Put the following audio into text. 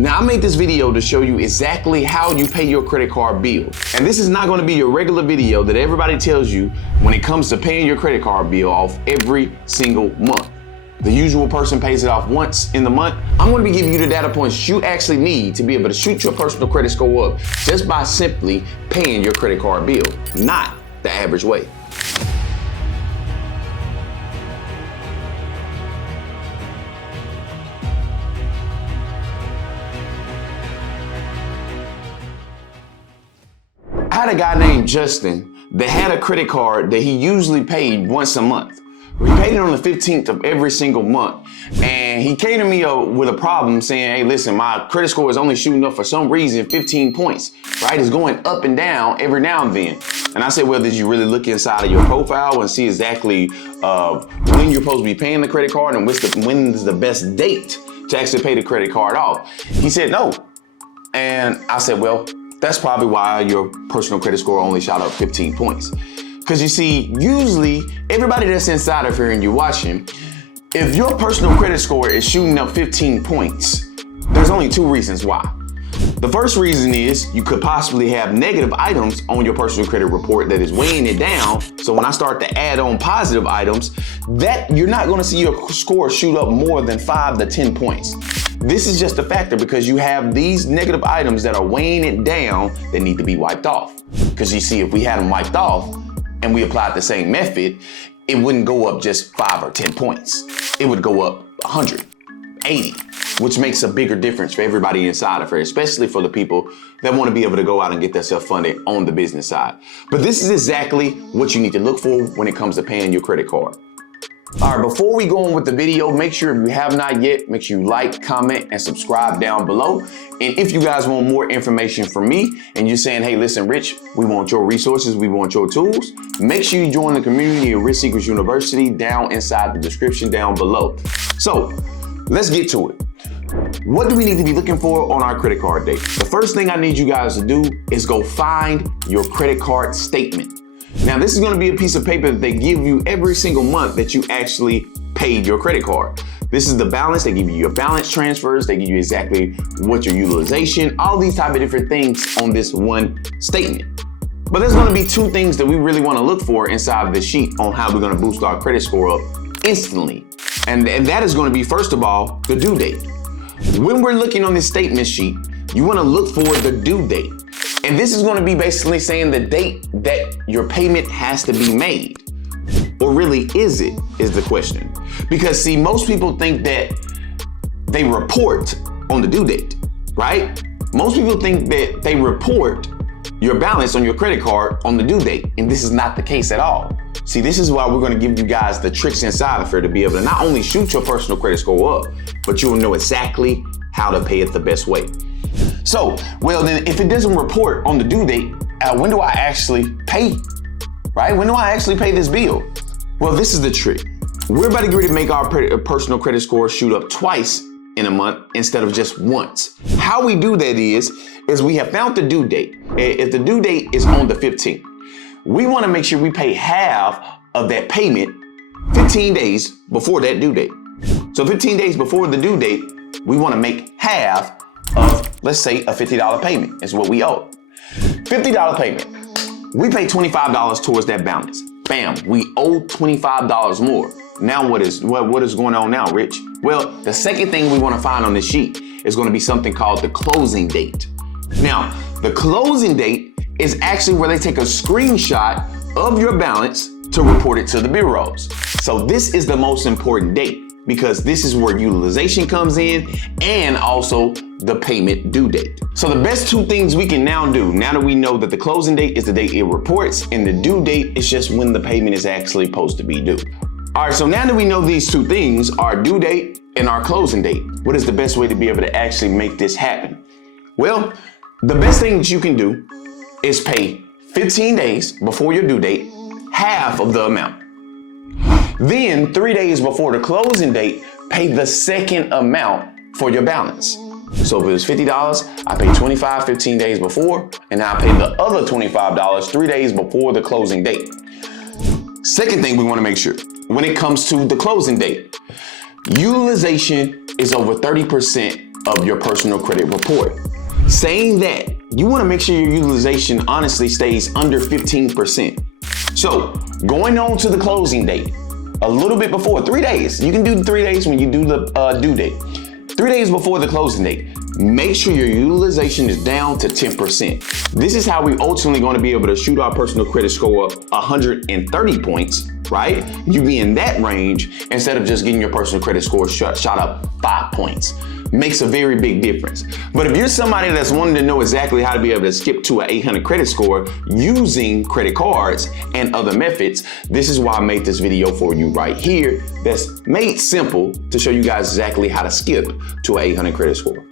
Now, I made this video to show you exactly how you pay your credit card bill. And this is not going to be your regular video that everybody tells you when it comes to paying your credit card bill off every single month. The usual person pays it off once in the month. I'm going to be giving you the data points you actually need to be able to shoot your personal credit score up just by simply paying your credit card bill, not the average way. I had a guy named Justin that had a credit card that he usually paid once a month. He paid it on the 15th of every single month. And he came to me with a problem saying, hey, listen, my credit score is only shooting up for some reason 15 points, right? It's going up and down every now and then. And I said, well, did you really look inside of your profile and see exactly when you're supposed to be paying the credit card and when is the best date to actually pay the credit card off? He said, no. And I said, well, that's probably why your personal credit score only shot up 15 points. Because you see, usually everybody that's inside of here and you're watching, if your personal credit score is shooting up 15 points, there's only two reasons why. The first reason is you could possibly have negative items on your personal credit report that is weighing it down. So when I start to add on positive items, that you're not going to see your score shoot up more than 5 to 10 points. This is just a factor because you have these negative items that are weighing it down that need to be wiped off. Because you see, if we had them wiped off and we applied the same method, it wouldn't go up just 5 or 10 points. It would go up 100, 80, which makes a bigger difference for everybody inside of here, especially for the people that want to be able to go out and get themselves funded on the business side. But this is exactly what you need to look for when it comes to paying your credit card. All right, before we go on with the video, make sure if you have not yet, make sure you like, comment, and subscribe down below. And if you guys want more information from me and you're saying, hey, listen, Rich, we want your resources, we want your tools, make sure you join the community of Rich Secrets University down inside the description down below. So let's get to it. What do we need to be looking for on our credit card date? The first thing I need you guys to do is go find your credit card statement. Now, this is going to be a piece of paper that they give you every single month that you actually paid your credit card. This is the balance. They give you your balance transfers. They give you exactly what your utilization, all these type of different things on this one statement. But there's going to be two things that we really want to look for inside of this sheet on how we're going to boost our credit score up instantly. And that is going to be, first of all, the due date. When we're looking on this statement sheet, you want to look for the due date. And this is going to be basically saying the date that your payment has to be made. Or really, is it, is the question. Because see, most people think that they report on the due date, right? Most people think that they report your balance on your credit card on the due date. And this is not the case at all. See, this is why we're going to give you guys the tricks inside of here to be able to not only shoot your personal credit score up, but you'll know exactly how to pay it the best way. So, well, then if it doesn't report on the due date, when do I actually pay, right? When do I actually pay this bill? Well, this is the trick. We're about to get ready to make our personal credit score shoot up twice in a month instead of just once. How we do that is we have found the due date. If the due date is on the 15th, we want to make sure we pay half of that payment 15 days before that due date. So 15 days before the due date, we want to make half of, let's say, a $50 payment is what we owe. $50 payment. We pay $25 towards that balance. Bam, we owe $25 more. Now what is going on now, Rich? Well, the second thing we want to find on this sheet is going to be something called the closing date. Now, the closing date is actually where they take a screenshot of your balance to report it to the bureaus. So this is the most important date because this is where utilization comes in and also the payment due date. So the best two things we can now do, now that we know that the closing date is the date it reports and the due date is just when the payment is actually supposed to be due. All right, so now that we know these two things, our due date and our closing date, what is the best way to be able to actually make this happen? Well, the best thing that you can do is pay 15 days before your due date, half of the amount. Then 3 days before the closing date, pay the second amount for your balance. So if it was $50, I pay $25 15 days before, and now I pay the other $25 3 days before the closing date. Second thing we want to make sure, when it comes to the closing date, utilization is over 30% of your personal credit report. Saying that, you want to make sure your utilization honestly stays under 15%. So going on to the closing date, a little bit before, 3 days. You can do 3 days when you do the due date. 3 days before the closing date, make sure your utilization is down to 10%. This is how we ultimately going to be able to shoot our personal credit score up 130 points, right? You be in that range instead of just getting your personal credit score shot up 5 points. Makes a very big difference. But if you're somebody that's wanting to know exactly how to be able to skip to an 800 credit score using credit cards and other methods, this is why I made this video for you right here that's made simple to show you guys exactly how to skip to an 800 credit score.